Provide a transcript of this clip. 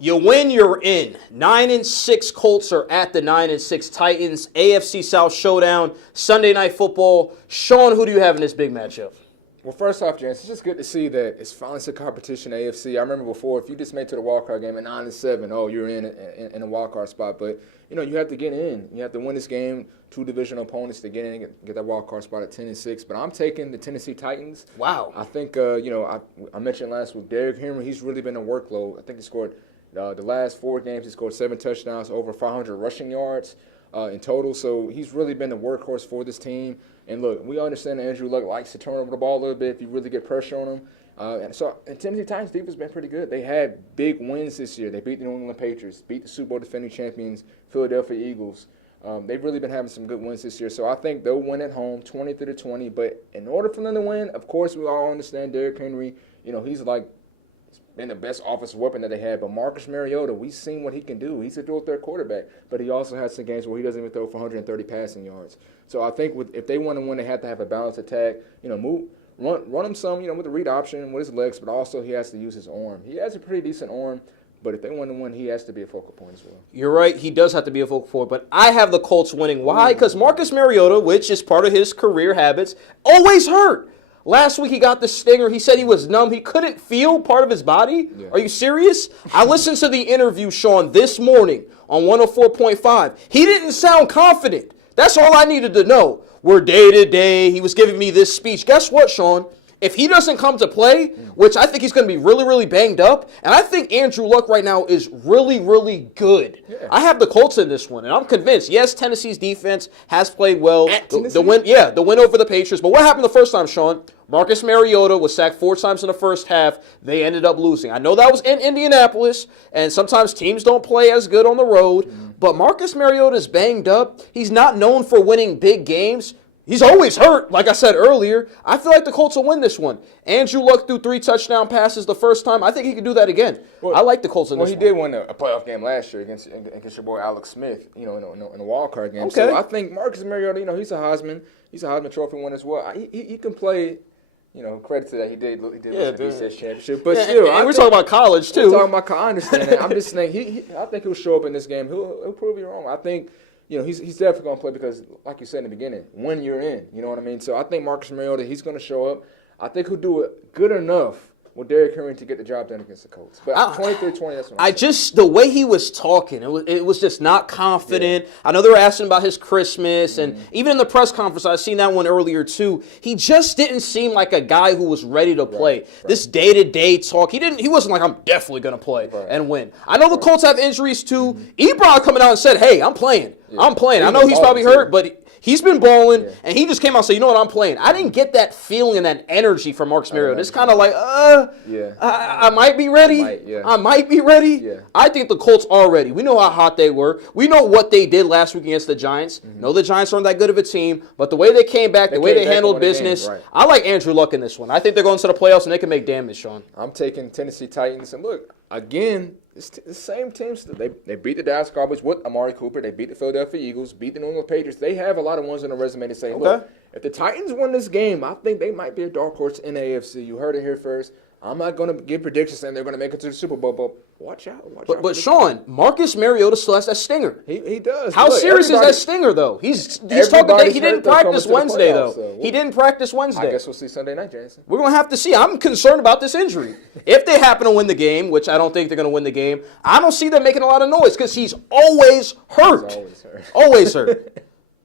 You win, you're in. 9-6 Colts are at the 9-6 Titans. AFC South showdown, Sunday Night Football. Sean, who do you have in this big matchup? Well, first off, Jansen, it's just good to see that it's finally some competition in AFC. I remember before, if you just made it to the wildcard game at 9-7, oh, you're in a wildcard spot. But, you have to get in. You have to win this game, 2 divisional opponents to get in and get that wildcard spot at 10-6. But I'm taking the Tennessee Titans. Wow. I think, I mentioned last week, Derrick Henry, he's really been a workload. I think he scored the last 4 games, he scored 7 touchdowns, over 500 rushing yards in total. So he's really been the workhorse for this team. And look, we understand that Andrew Luck likes to turn over the ball a little bit if you really get pressure on him. And Tennessee Titans defense has been pretty good. They had big wins this year. They beat the New England Patriots, beat the Super Bowl defending champions, Philadelphia Eagles. They've really been having some good wins this year. So I think they'll win at home, 20-20. But in order for them to win, of course, we all understand Derrick Henry. He's been the best offensive weapon that they had. But Marcus Mariota, we've seen what he can do. He's a dual-threat quarterback. But he also has some games where he doesn't even throw for 130 passing yards. So I think if they want to win, they have to have a balanced attack. Run him some, with the read option, with his legs, but also he has to use his arm. He has a pretty decent arm, but if they want to win, he has to be a focal point as well. You're right. He does have to be a focal point, but I have the Colts winning. Why? Because Marcus Mariota, which is part of his career habits, always hurt. Last week he got the stinger. He said he was numb. He couldn't feel part of his body. Yeah. Are you serious? I listened to the interview, Sean, this morning on 104.5. He didn't sound confident. That's all I needed to know. We're day to day. He was giving me this speech. Guess what, Sean? If he doesn't come to play, which I think he's going to be really, really banged up, and I think Andrew Luck right now is really, really good. Yeah. I have the Colts in this one, and I'm convinced. Yes, Tennessee's defense has played well. The win over the Patriots. But what happened the first time, Sean? Marcus Mariota was sacked 4 times in the first half. They ended up losing. I know that was in Indianapolis, and sometimes teams don't play as good on the road. But Marcus Mariota is banged up. He's not known for winning big games. He's always hurt, like I said earlier. I feel like the Colts will win this one. Andrew Luck threw 3 touchdown passes the first time. I think he can do that again. Well, I like the Colts in this one. Well, he did win a playoff game last year against your boy Alex Smith, in a wild card game. Okay. So I think Marcus Mariota, he's a Heisman Trophy winner as well. He can play. Credit to that. He did win the BCS championship. But still, we're talking about college, too. We're talking about college. I understand that. I'm just saying, I think he'll show up in this game. He'll prove you wrong. I think, he's definitely going to play because, like you said in the beginning, when you're in. You know what I mean? So I think Marcus Mariota, he's going to show up. I think he'll do it good enough with Derrick Henry to get the job done against the Colts. But 23-20, that's what I'm saying. The way he was talking, it was just not confident. Yeah. I know they were asking about his Christmas, and even in the press conference, I've seen that one earlier too. He just didn't seem like a guy who was ready to play. Right. This day-to-day talk, he wasn't like, I'm definitely going to play and win. I know the Colts have injuries too. Ebron coming out and said, hey, I'm playing. Yeah. I'm playing. I know he's probably hurt, but he's been balling, and he just came out and said, you know what, I'm playing. I didn't get that feeling and that energy from Marcus Mariota. It's kind of like, I might be ready. I might be ready. Yeah. I think the Colts are ready. We know how hot they were. We know what they did last week against the Giants. No, the Giants aren't that good of a team, but the way they came back, the way they handled business, I like Andrew Luck in this one. I think they're going to the playoffs, and they can make damage, Sean. I'm taking Tennessee Titans, and look, again, it's the same teams. They beat the Dallas Cowboys with Amari Cooper. They beat the Philadelphia Eagles, beat the New England Patriots. They have a lot of ones on the resume to say, look, if the Titans win this game, I think they might be a dark horse in the AFC. You heard it here first. I'm not going to give predictions saying they're going to make it to the Super Bowl, but watch out. But Sean, Marcus Mariota still has that stinger. He does. How serious is that stinger, though? He's talking. He didn't practice Wednesday, though. So he didn't practice Wednesday. I guess we'll see Sunday night, Jansen. We're going to have to see. I'm concerned about this injury. If they happen to win the game, which I don't think they're going to win the game, I don't see them making a lot of noise because he's always hurt. Always hurt.